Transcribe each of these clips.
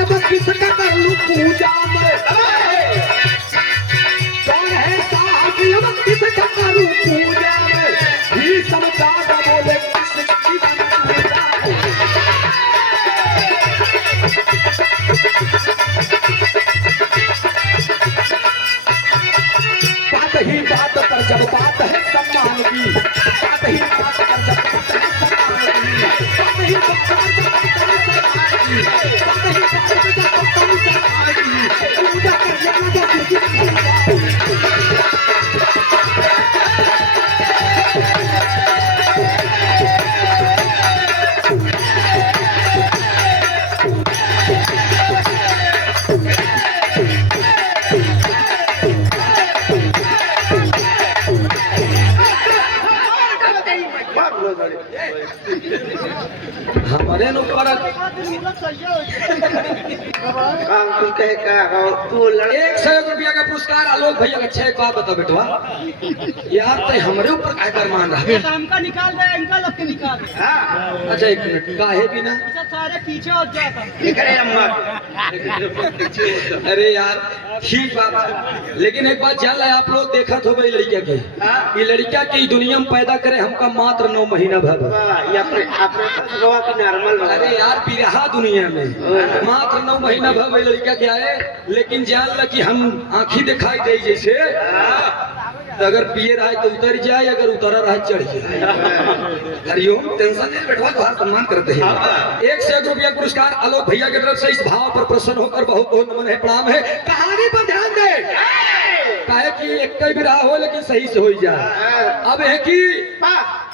अब किसका कर लूं पूजा मैं कौन है साहब अब किसका करूं पूजा मैं ही सब दादा बोले किसकी पूजा बात ही बात पर जब बात है सम्मान की बात ही बात पर जब बात है सम्मान की बात ही बात पर जब बात है सम्मान की बात ही बात पर जब बात है सम्मान की पूजा करने लगा किसी हमारे ऊपर तू कहे का तू लड़े 100 रुपया का पुरस्कार आलोक भैया का। अच्छा एक बात बता बेटवा यार ते हमारे ऊपर काय कर मान रहा है हमका निकाल दे इनका लग के निकाल दे। हां अच्छा एक मिनट काहे भी ना सब सारे पीछे हो जाता निकले अम्मा अरे यार ठीक बात है लेकिन एक बात जान ले आप लोग देखा हो भाई लड़किया के ये लड़किया की दुनिया में पैदा करे हमका मात्र 9 महीना भर ये अपने गवा की नॉर्मल अरे यार बिरहा दुनिया में मात्र 9 महीना भर भाई लड़किया के आए लेकिन जान ल कि हम आंखी दिखाई दे जैसे तो अगर पिए रहा है तो उतर जाए अगर उतरा रहा है चढ़ जाए। हरिओम टेंशन नहीं बैठवा तुम्हारा सम्मान करते हैं 100 रुपया पुरस्कार आलोक भैया की तरफ से इस भाव पर प्रसन्न होकर बहुत बहुत नमन है प्रणाम है। कहानी पर ध्यान दे काहे कि एक भी रहा हो लेकिन सही से हो जाए। अब है कि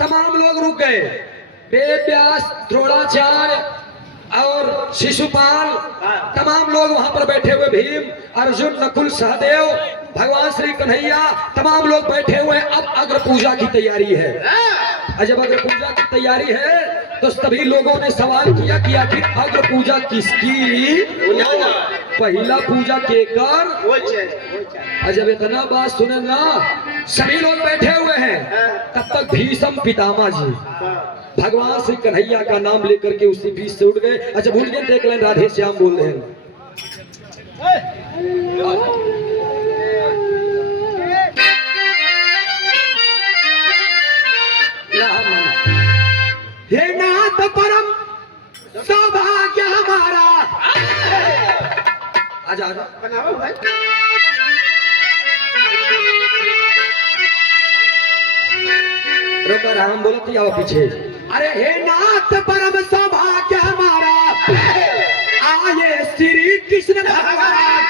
तमाम लोग रुक गए वेद व्यास द्रोणाचार्य और शिशुपाल तमाम लोग वहां पर बैठे हुए भीम अर्जुन नकुल सहदेव भगवान श्री कन्हैया तमाम लोग बैठे हुए हैं। अब अग्र पूजा की तैयारी है और जब अग्र पूजा की तैयारी है तो सभी लोगों ने सवाल किया कि आखिर अग्र पूजा किसकी पहला पूजा केकर और जब इतना बात सुने ना सभी लोग बैठे हुए हैं तब तक भीषम पितामह जी भगवान श्री कन्हैया का नाम लेकर के उसी बीच से उठ गए। अच्छा भूल गए देख लें राधे श्याम बोल रहे हैं हे नाथ परम सौभाग्य हमारा आजा आजा बनाओ भाई रोका राम बोलो तो आओ पीछे। अरे हे नाथ परम सौभाग्य हमारा आए श्री कृष्ण भगवान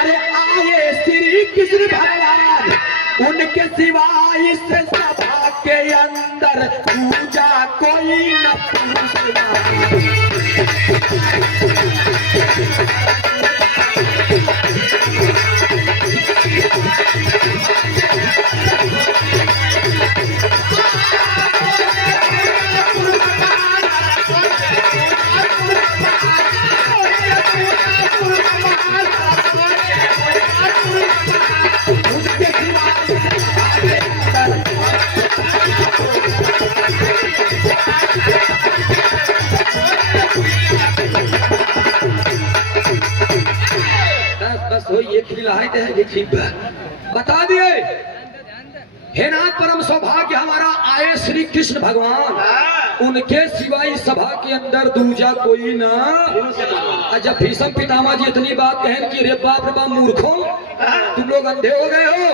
अरे आए श्री कृष्ण भगवान उनके सिवाय इस सभा के अंदर पूजा कोई न पूछना। बस हो ये खिलाए ये ठीक बता दिए। हे नाथ परम सौभाग्य हमारा आए श्री कृष्ण भगवान उनके सिवाय सभा के अंदर दूजा कोई ना। जब भीषम पितामह जी इतनी बात कहें कि रे बाप मूर्खों तुम लोग अंधे हो गए हो।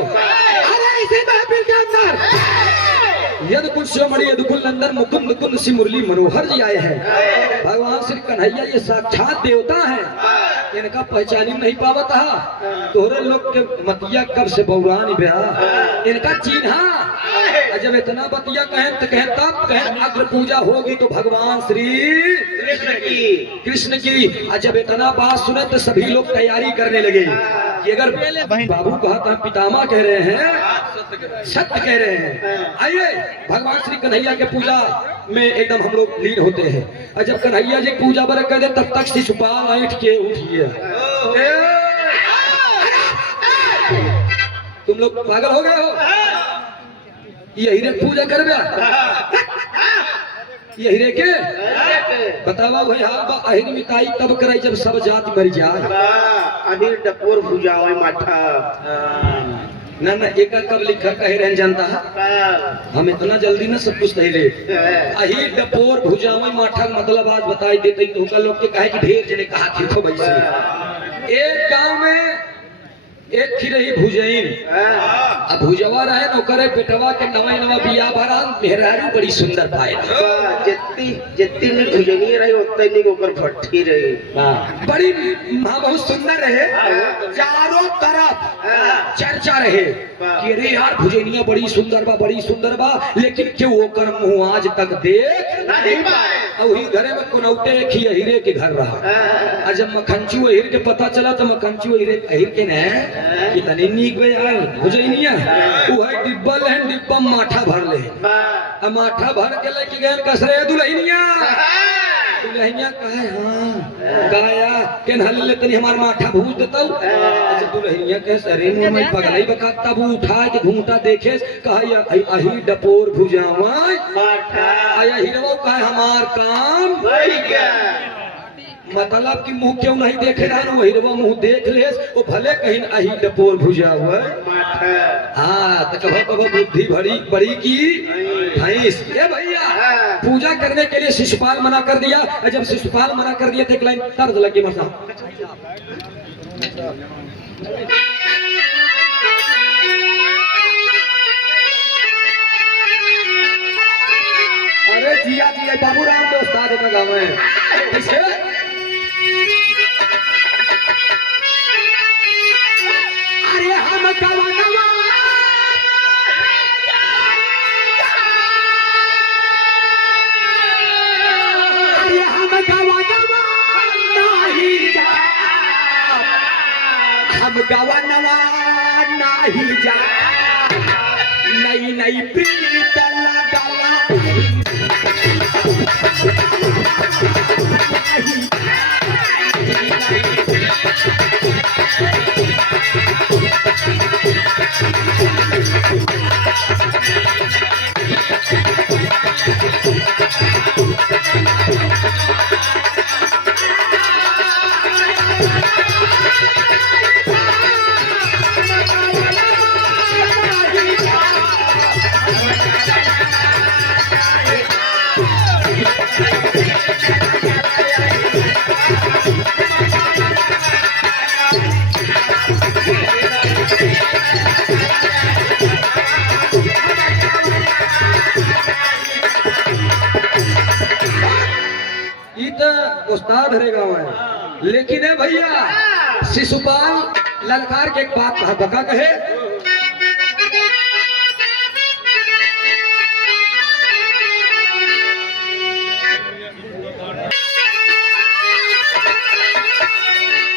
अरे इसी महफिल के अंदर यदकुल शिरोमणि यदकुल नंदन मुकुंद कुंद सी मुरली मनोहर जी आए हैं। भगवान श्री कन्हैया ये साक्षात देवता है इनका पहचानी नहीं पावत है तोहरे लोग के मतिया कब से बौरान ब्याह इनका चिन्हा। जब इतना बतिया कहें तो कहें तब कहें अग्र पूजा होगी तो भगवान श्री कृष्ण की। जब इतना बात सुने तो सभी लोग तैयारी करने लगे कि अगर बाबू कहा था पितामह कह रहे हैं सत्य कह रहे हैं। आइए भगवान श्री कन्हैया के पूजा में एकदम हम लोग लीन होते हैं। और जब कन्हैया जी पूजा बर कर दे तब तक शिशुपाल ऐठ के उठिए। तुम लोग पागल हो गए हो यही रे पूजा कर ये हीरे के बतावा भाई हाल बा अहिर मिताई तब कराई जब सब जात मर जाए। अभी डपोर भुजाओ माथा ना ना एक कब लिखा कहे रहन जानता हम इतना जल्दी ना सब कुछ ले अही डपोर भुजावे माठा मतलब आज बताई देते तो का लोग के कहे कि ढेर जने कहा थी तो भाई से एक गांव में एक थी रही भुजैन अब भुजवा रहे न करे बेटवा के नवा बिया भरा मेहरारू बड़ी सुंदर पाए जितनी जितनी में भुजनी रही उतनी नहीं ऊपर फट्टी रही बड़ी मां बहुत सुंदर रहे चारों तरफ चर्चा रहे कि अरे यार भुजनिया बड़ी सुंदर बा लेकिन क्यों ओकर मुंह आज तक देख नहीं पाए और ही घरे में कुनौटे खिया हीरे के घर रहा और जब मखंचू हीर के पता चला तो मखंचू हीरे हीर के ने कितनी नीक बे यार भुजनिया वो है डिब्बा ले डिब्बा माठा भर ले अब माठा भर के लेके गए कसरे दुल्हनिया दुल्हनिया कहे हां गाया केन हल ले तनी हमार माठा भूज देता अच्छा दुल्हनिया कहे सरे मुंह में पगलई बकाता वो उठा के घूंटा देखे कहा अही डपोर भुजावा माठा आया हीरो कहे हमार काम वही क्या मतलब कि मुंह क्यों नहीं देखे रहा वो हीरो मुंह देख ले वो भले कहीं अही डपोर भुजा हुआ माठा हाँ तो कभो बुद्धि बड़ी की भैंस ए भैया पूजा करने के लिए शिशुपाल मना कर दिया और जब शिशुपाल मना कर दिया तो एक लाइन तर्ज लगी मसा अरे जिया बाबू राम दोस्त का गाँव है कैसे अरे हम गवनवा अरे हम गवनवा नहीं जा हम गवनवा नहीं जा नई प्रीत लगाला उस्ताद हरे गाँव है लेकिन है भैया शिशुपाल ललकार के एक बात बका कहे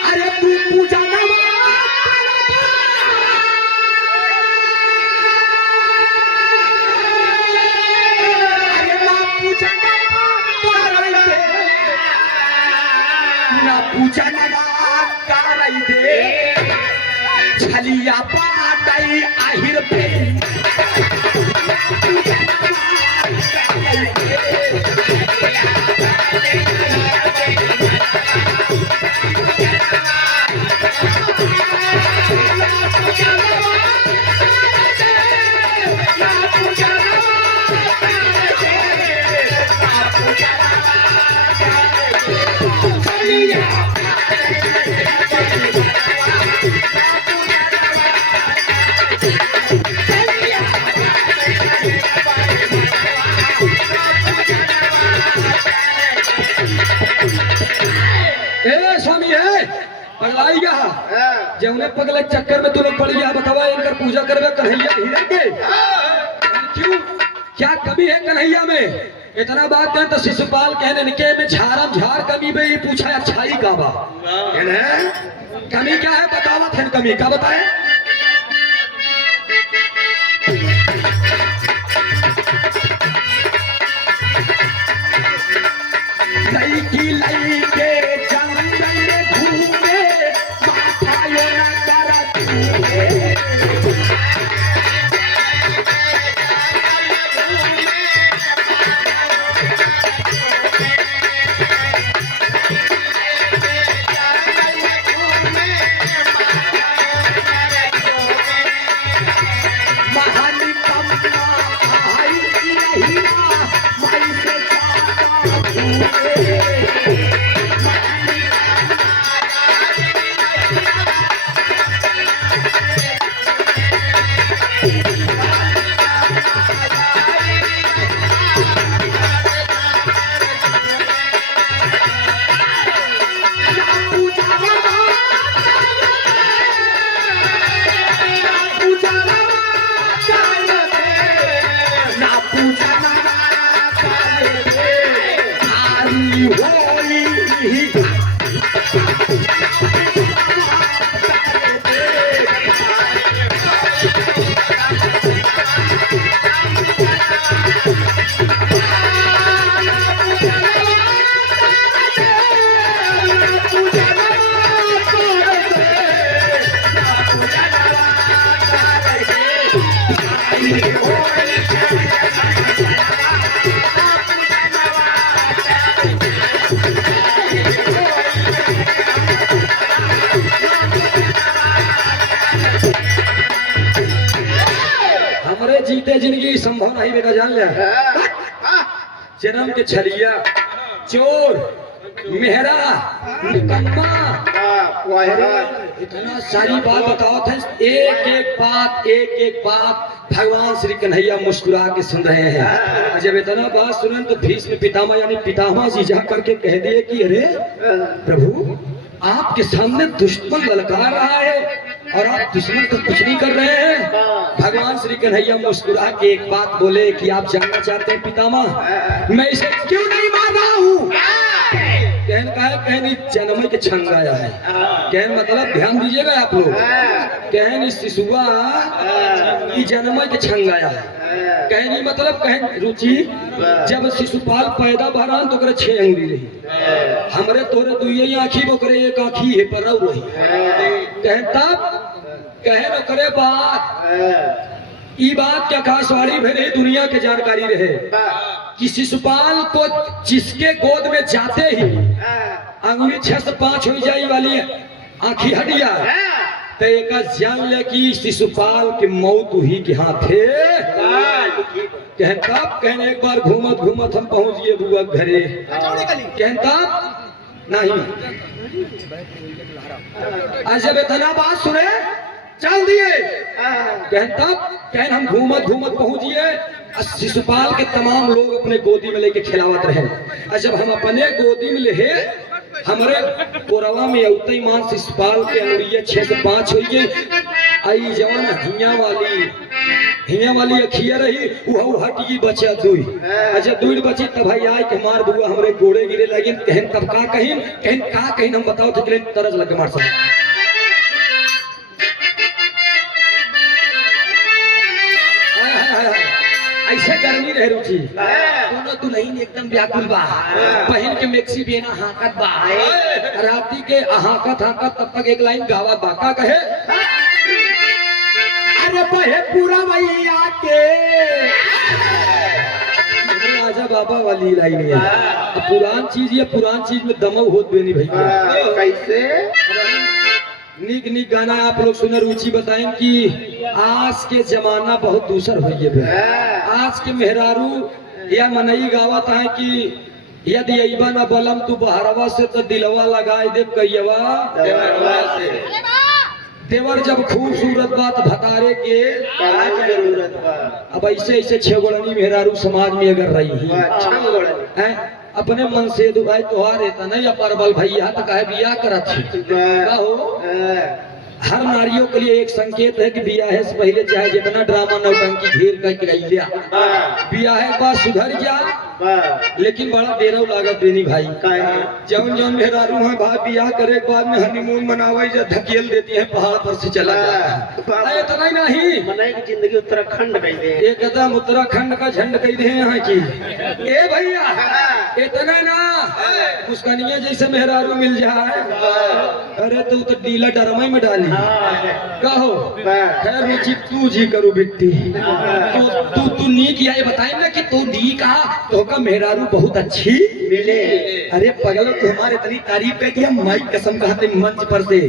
अरे पूजा पूजा कराई दे छलिया पाटाई आहिर पे पगलाई गया जौने पगले चक्कर में तू लोग पड़ गया बतावा इनकर पूजा करवे कन्हैया हीरे के क्यों क्या कमी है कन्हैया में इतना बात है तो शिशुपाल कहने इनके में झारम झार कमी में ये पूछा अच्छाई का बा कमी क्या है बतावा थे कमी का बताए लई के जंगल में घूमे माथा ये करत जिंदगी संभव नहीं बेटा जान लिया। जन्म के छलिया चोर मेहरा निकम्मा इतना सारी बात बताओ थे। एक एक बात भगवान श्री कन्हैया मुस्कुरा के सुन रहे हैं। और जब इतना बात सुने तो भीष्म पितामह यानी पितामह जी जा करके कह दिए कि अरे प्रभु आपके सामने दुश्मन ललकार रहा है और आप दुश्मन को कुछ नहीं कर रहे हैं। भगवान श्री कन्हैया मुस्कुरा के एक बात बोले कि आप जानना चाहते हैं पितामह मैं इसे क्यों नहीं मार रहा हूँ। कहन का है कहन जन्म के छंगाया है। कहन मतलब ध्यान दीजिएगा आप लोग। कहन इस शिशुआ की जन्म के छंगाया है। कहनी मतलब कहन रुचि जब शिशुपाल पैदा भरान तो करे 6 अंगुली रही। हमरे तोरे दुइये आँखी बोकरे एक आँखी है पर रही। कहन तब कहन ओकरे बात ई बात के आकाशवाणी भेरे दुनिया के जानकारी रहे कि शिशुपाल को जिसके गोद में जाते ही अंगुली 6 से 5 हो जाई वाली आँखी हटिया तो एक जान ले कि शिशुपाल की मौत हुई कि हाँ थे। कहन तब कहने एक बार घूमत घूमत हम पहुंच गए बुआ घरे। कहन तब नहीं आज जब इतना बात सुने चल दिए। कहन तब कहन हम घूमत घूमत पहुंचिए शिशुपाल के तमाम लोग अपने गोदी में लेके खिलावत रहे। और जब हम अपने गोदी में ले हमारे कोरवा में उतई मान शिशुपाल के अंगुरिये 6 से 5 हो गए। आई जवान हिया वाली अखिया रही वो हटी बचा दुई। जब दुई बची तब भाई आई के मार बुआ हमरे गोड़े गिरे लगिन। कहन तब का कहीं हम बताओ तो तरस लग मार सब ऐसे गर्मी रहे रुचि दोनों दुल्हन एकदम व्याकुल बा पहन के मैक्सी बेना हाकत बा राती के हाकत तब तक एक लाइन गावत बा का कहे अरे बहे पूरा भैया के आजा बाबा वाली लाइन है। पुरान चीज में दमव होत बेनी भैया कैसे निक गाना आप लोग सुने रुचि बताएं कि आज के जमाना बहुत दूसर हो गए। आज के मेहरारू या मनई गावत है कि यदि अइबा न बलम तू बहरवा से तो दिलवा लगाए दे कहियवा से। देवर जब खूबसूरत बात भतारे के जरूरत बा। अब ऐसे 6 गोड़नी मेहरारू समाज में अगर रही है अपने मन से दुभाई तोहार रहता नहीं या परबल भैया तो कहे बिया करत हो। हर नारियों के लिए एक संकेत है कि बिया है से पहले चाहे जितना ड्रामा नौटंकी घेर करके गैया बिया है बात सुधर जा लेकिन बड़ा देरव लागत देनी भाई। जौन जौन मेहरारू है भाई बियाह करे के बाद में हनीमून मनावे जा धकेल देती है पहाड़ पर से चला जाता है। इतना ही नहीं मनाई की जिंदगी उत्तराखंड कह दे एकदम उत्तराखंड का झंड कह दे यहाँ की। ए भैया इतना ना मुस्कानिया जैसे मेहरारू मिल जाए अरे तू तो डीला डरमई में डाली कहो खैर रुचि तू जी करो बिट्टी तू नी किया ये बताए ना कि तू नी कहा तो का मेहरारू बहुत अच्छी मिले। अरे पगलो तुम्हारे इतनी तारीफ कर दिया माई कसम कहते मंच पर से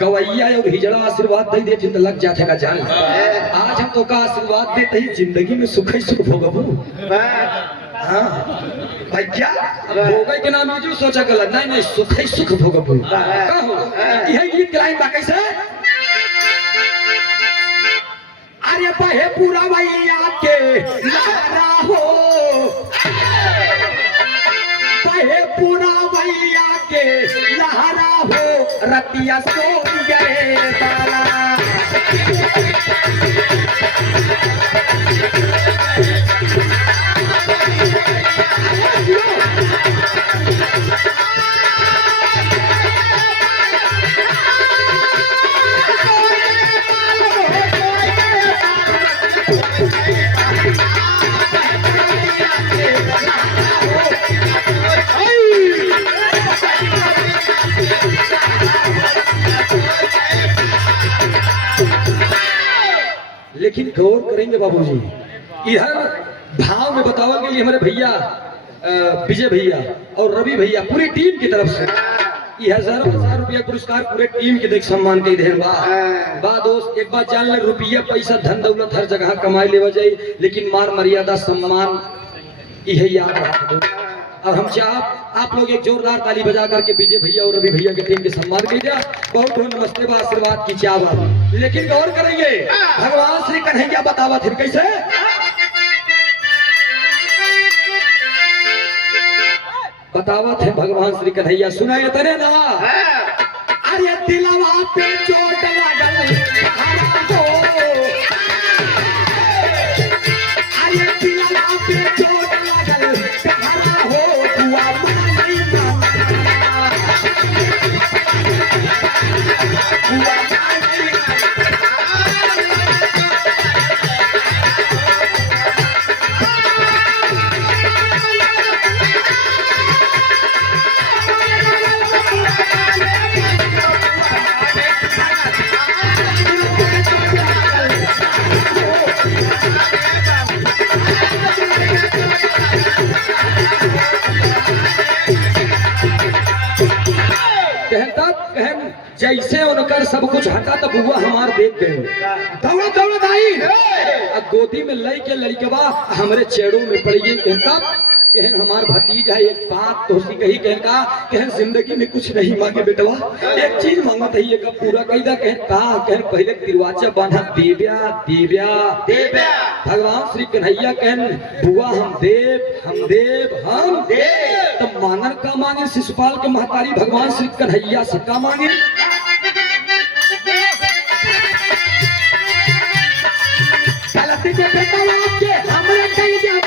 गवैया और हिजड़ा आशीर्वाद दे दे जिंद लग जाते का जान। आज हम तो का आशीर्वाद देते ही जिंदगी में सुख ही सुख भोगबू। हाँ भाई क्या भोगे के नाम जो सोचा गलत नहीं सुख ही सुख भोगबू कहो यह गीत गाइन बा कैसे अरे बहे पूरा भैया के लहरा हो बहे पूरा भैया के लहरा हो रतिया सो गए तारा। लेकिन गौर करेंगे बाबूजी इधर भाव में बताओगे लिए हमारे भैया विजय भैया और रवि भैया पूरी टीम की तरफ से ये हजार रुपया पुरस्कार पूरे टीम के देख सम्मान के देर बा दोस्त एक बात जान ले रुपया पैसा धन दौलत हर जगह कमाई लेवा जाए लेकिन मार मर्यादा सम्मान यही याद रखा दो। और हम चाह आप लोग एक जोरदार ताली बजा करके विजय भैया और रवि भैया के टीम के सम्मान कीजिए। बहुत बहुत नमस्ते बा आशीर्वाद की चाह बा। लेकिन गौर करेंगे भगवान श्री कन्हैया बतावा थे कैसे बतावत है भगवान श्री कन्हैया सुनाए तरे ना। अरे दिलवा पे चोट लागल अरे दिलवा पे चोट लागल हो दुआ नहीं जैसे उनकर सब कुछ हटा तो बुआ हमार देख गए दौड़ा दौड़ा आई गोदी में लई के लड़कवा हमरे चेड़ों में पड़ गई। कहता कहन हमार भतीज है एक बात तो उसी कही कहता कहन जिंदगी में कुछ नहीं मांगे बेटवा एक चीज मांगत है ये कब पूरा कही कहन पहले तिरवाचा बांधा देव्या देव्या देव्या भगवान श्री कन्हैया कहन बुआ हम देव तब मानन का मांगे शिशुपाल के महतारी भगवान श्री कन्हैया से का मांगे हमरे कही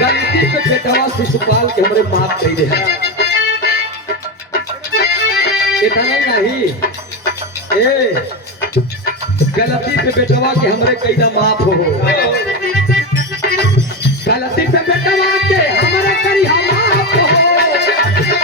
गलती पे बेटवा शिशुपाल के हमरे माफ कर दे इतना नहीं ए गलती पे बेटवा के हमरे कैदा माफ हो गलती पे बेटवा के हमरे करी माफ हो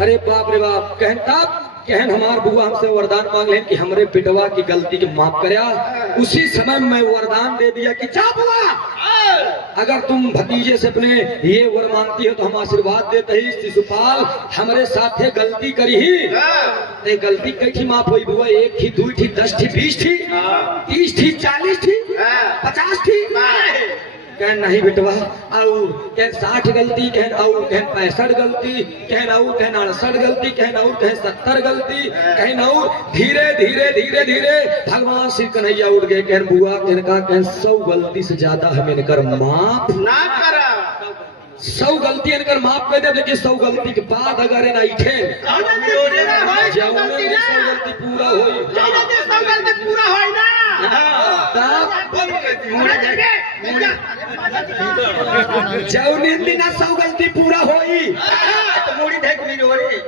अरे बाप रे बाप कहन हमार बुआ हमसे वरदान मांग लें कि हमरे बेटवा की गलती के माफ करया। उसी समय मैं वरदान दे दिया कि जा बुआ अगर तुम भतीजे से अपने ये वर मांगती हो तो हम आशीर्वाद देते ही शिशुपाल हमरे साथे गलती करी ही गलती कई थी माफ हुई बुआ 1 थी 2 थी 10 थी 20 थी 30 थी 40 थी 50 थी कहन नहीं बेटवा और कहन 60 गलती कहन और कहन 65 गलती कहन और कहन 68 गलती कहन और कहन 70 गलती कहन और धीरे धीरे धीरे धीरे भगवान श्री कन्हैया उठ गए कहन बुआ कहन का कहन 100 गलती से ज्यादा हमें इनकर माफ ना करा 100 गलती इनकर माफ कर दे लेकिन 100 गलती के बाद अगर इन आइठे जौने 100 गलती पूरा होई जौने दिन 100 गलती पूरा होई तो मुड़ी देख नहीं होई